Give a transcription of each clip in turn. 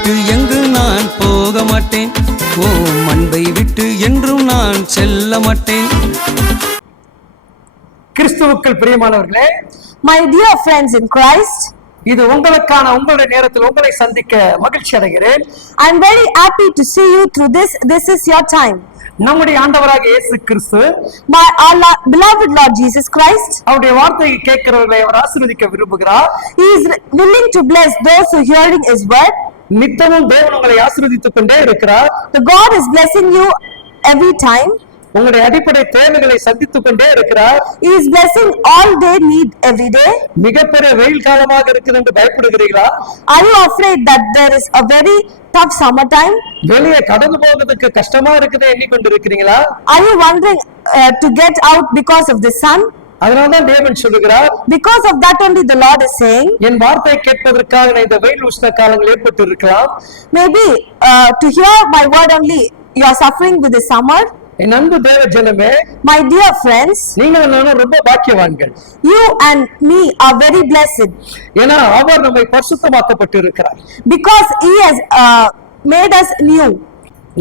விட்டு எங்கு நான் போக மாட்டேன்? ஓ அன்பை விட்டு என்றும் நான் செல்ல மாட்டேன். கிறிஸ்துவுக்கள் பிரியமானவர்களே my dear friends in Christ இது உங்களுக்கான உங்களுடைய நேரத்தில் உங்களை சந்திக்க மகிழ்ச்சி அடைகிறேன். I am very happy to see you through this. This is your time. நம்முடைய ஆண்டவராக இயேசு கிறிஸ்து my our Lord, beloved lord jesus அவருடைய வார்த்தையை கேட்கிறவர்களை அவர் ஆசீர்வதிக்க விரும்புகிறார். he is willing to bless those who hearing his word. நித்தமும் தேவன் உங்களை ஆசீர்வதித்துக் கொண்டே இருக்கிறார் The God is blessing you every time. உங்களுடைய அடிப்படை தேவைகளை சந்தித்துக் கொண்டே இருக்கிறார் He is blessing all they need every day. மிகப்பெரிய வெயில் காலமாக இருக்குது என்று பயப்படுகிறீர்களா Are you afraid that there is a very tough summertime? வெளியே கடந்து போவதற்கு கஷ்டமா இருக்குது எண்ணிக்கொண்டிருக்கிறீங்களா Are you wondering uh, to get out because of the sun? அதனால்தான் தேவன் சொல்லுகிறார் Because of that only the Lord is saying, என் வார்த்தை கேட்பதற்காக நான் இந்த வெயில் உஷ்ண காலங்கள் ஏற்பட்டு இருக்கலாம் maybe uh, to hear my word only you are suffering with the summer. என் அன்பு தேவ ஜனமே My dear friends, நீங்கள் நானும் ரொம்ப பாக்கியவான்கள் you and me are very blessed ஏன்னா அவர் நம்மை பரிசுத்தமாக்கப்பட்டு இருக்கிறார் because He has uh, made us new.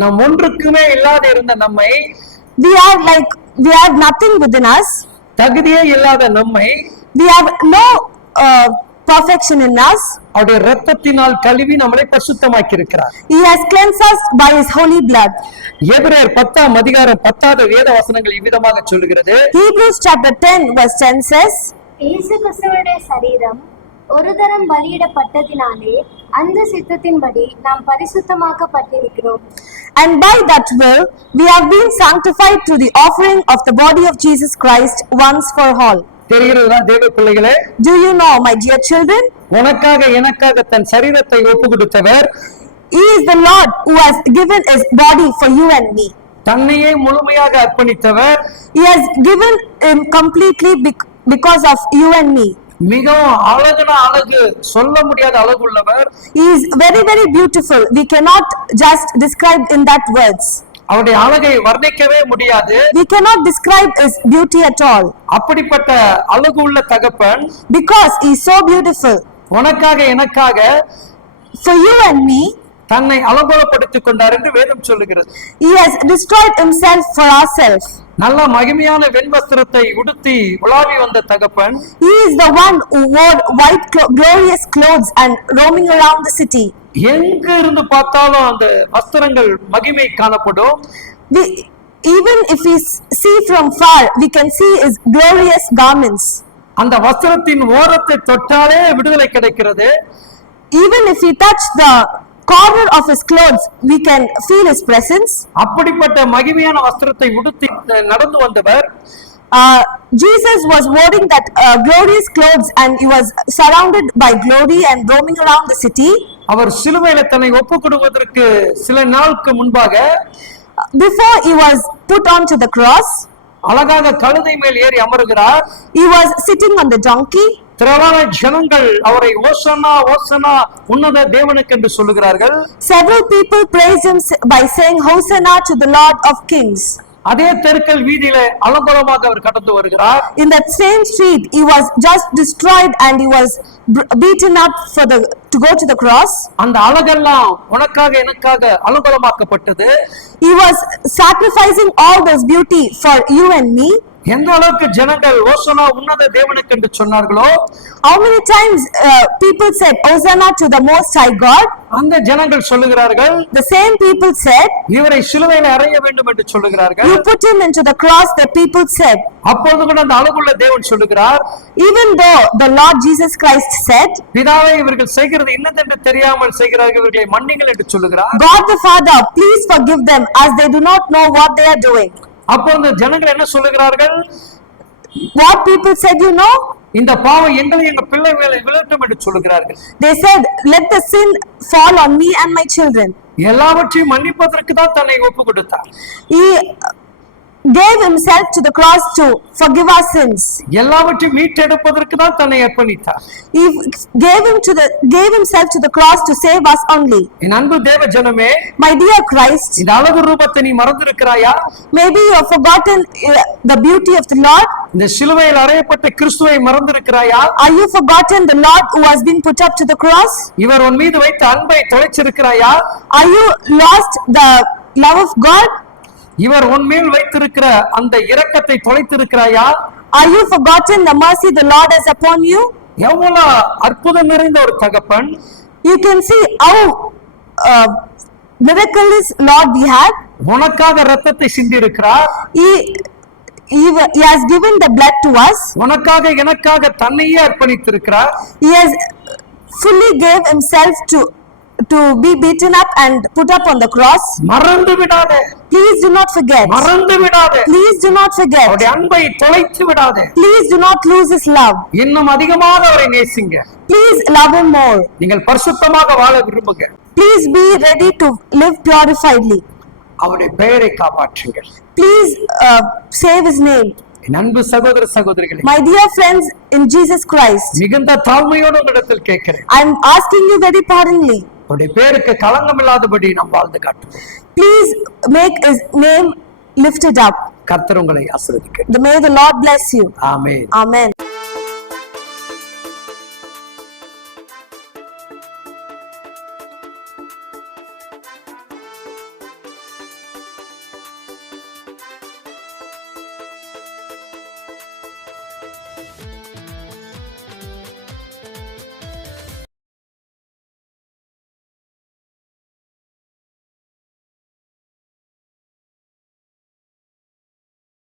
நாம் ஒன்றுக்குமே இல்லாத இருந்த நம்மை We are like, we have nothing within us. தகுதியே இல்லாத நம்மை We have no uh, perfection in us. அவருடைய ரத்தத்தினால் கழுவி நம்மளை பரிசுத்தமாக்கி இருக்கிறார் He has cleansed us by His holy blood. எபிரேயர் பத்தாம் அதிகாரம் பத்தாவது வேத வசனங்கள் இவ்விதமாக சொல்லுகிறது Hebrews chapter 10 verse 10 says, இயேசு கிறிஸ்துவுடைய சரீரம் ஒரு தரம் பலியிடப்பட்டதினாலே அந்த சித்தத்தின்படி நாம் பரிசுத்தமாக்கப்பட்டிருக்கிறோம் And by that will, we have been sanctified through the offering of the body of Jesus Christ once for all. தெரிகிறதா தேவ பிள்ளைகளே Do you know, my dear children? உனக்காக எனக்காக தன் சரீரத்தை ஒப்பு கொடுத்தவர் He is the Lord who has given His body for you and me. தன்னையே முழுமையாக அர்ப்பணித்தவர் He has given Him completely bec- because of you and me. மிகவும் அழகுனா அழகு சொல்ல முடியாத அழகுள்ளவர் He is very, very beautiful. We cannot just describe in that words. அவருடைய அழகை வர்ணிக்கவே முடியாது We cannot describe His beauty at all அப்படிப்பட்ட அழகு உள்ள தகப்பன் because He is so beautiful. உனக்காக எனக்காக For you and me, தன்னை அலங்கோலப்படுத்திக் கொண்டார் என்று வேதம் சொல்லுகிறது He has destroyed Himself for ourselves. நல்ல மகிமையான வெண்வஸ்திரத்தை உடுத்தி உலாவி வந்த தகப்பன் He is the one who wore white clo- glorious clothes and roaming around the city. எங்க இருந்து பார்த்தாலும் அந்த வஸ்திரங்கள் மகிமை காணப்படும் We, even if we s- see from far, we can see his glorious garments. அந்த வஸ்திரத்தின் ஓரத்தை தொட்டாலே விடுதலை கிடைக்கிறது Even if we touch the corner of his clothes, we can feel his presence. அப்படிப்பட்ட மகிமையான வஸ்திரத்தை உடுத்தி நடந்து வந்தவர் Uh, Jesus was wearing that uh, glorious clothes and he was surrounded by glory and roaming around the city. அவர் சிலுவையில தன்னை ஒப்பு கொடுவதற்கு சில நாளுக்கு முன்பாக Before he was put onto the cross, அழகாக கழுதை மேல் ஏறி அமருகிறார் he was sitting on the donkey. திரளான ஜனங்கள் அவரை ஓசனா ஓசனா உன்னத தேவனுக்கு என்று சொல்லுகிறார்கள் Several people praised him by saying, Hosanna to the Lord of Kings. அதே தெருக்கள் வீதியில அலங்கோலமாக அவர் கடந்து வருகிறார் In that same street, he was just destroyed and he was beaten up for the to go to the cross. அந்த அழகெல்லாம் உனக்காக எனக்காக அலங்கோலமாக்கப்பட்டது He was sacrificing all this beauty for you and me. எந்த அளவுக்கு ஜனங்கள் ஓசனா உன்னத தேவனுக்கு என்று சொன்னார்களோ How many times uh, people said, Hosanna to the Most High God? அந்த ஜனங்கள் சொல்லுகிறார்கள் The same people said, இவரை சிலுவையில் அறைய வேண்டும் என்று சொல்லுகிறார்கள் You put him into the cross, the people said. அப்பொழுது கூட அந்த அழகுள்ள தேவன் சொல்லுகிறார் Even though the Lord Jesus Christ said, பிதாவை இவர்கள் செய்கிறது இன்னதென்று தெரியாமல் செய்கிறார்கள் இவர்களை மன்னிங்கள் என்று சொல்லுகிறார் God the Father, please forgive them as they do not know what they are doing. அப்போ அந்த ஜனங்கள் என்ன சொல்லுகிறார்கள் What people said, you know? இந்த பாவம் எங்களை எங்க பிள்ளை மேல விழட்டும் என்று சொல்லுகிறார்கள் They said, Let the sin fall on me and my children. எல்லாவற்றையும் மன்னிப்பதற்கு தான் தன்னை ஒப்பு கொடுத்தார் gave himself to the cross to forgive our sins. எல்லாவற்றையும் மீட்டெடுப்பதற்கு தான் தன்னை அர்ப்பணித்தார் He gave him to the gave himself to the cross to save us only. என் அன்பு தேவ ஜனமே My dear Christ, இந்த அழகு ரூபத்தை நீ மறந்திருக்கிறாயா maybe you have forgotten uh, the beauty of the Lord. இந்த சிலுவையில் அறையப்பட்ட கிறிஸ்துவை மறந்திருக்கிறாயா Are you forgotten the Lord who has been put up to the cross? இவர் உன் மீது வைத்த அன்பை தொலைச்சிருக்கிறாயா Are you lost the love of God? இவர் உன்மேல் வைத்திருக்கிற அந்த இரக்கத்தை தொலைத்திருக்கிறாயா Are you forgotten the mercy the Lord has upon you? எவ்வளவு அற்புதம் நிறைந்த ஒரு தகப்பன் You can see how uh, miraculous Lord we have. உனக்காக ரத்தத்தை சிந்தி இருக்கிறார் he has given the blood to us. உனக்காக எனக்காக தன்னையே அர்ப்பணித்திருக்கிறார் He has fully gave himself to to be beaten up and put up on the cross. மறந்து விடாதே Please do not forget. மறந்து விடாதே Please do not forget. அவருடைய அன்பை தொலைத்து விடாதே Please do not lose his love. இன்னும் அதிகமாக அவரை நேசிங்க Please love him more. நீங்கள் பரிசுத்தமாக வாழ விரும்புங்க Please be ready to live purifiedly. அவருடைய பெயரை காப்பாற்றுங்கள் Please uh, save his name. என் அன்பு சகோதர சகோதரிகளே My dear friends in Jesus Christ, மிகுந்த தாழ்மையோடு உங்களிடத்தில் கேட்கிறேன் I'm asking you very pardonly. உடைய பேருக்கு களங்கம் இல்லாதபடி நாம் வாழ்ந்து காட்டுவோம் please make is name lifted up கர்த்தர் உங்களை ஆசீர்வதிக்க. The may the lord bless you. Amen. Amen.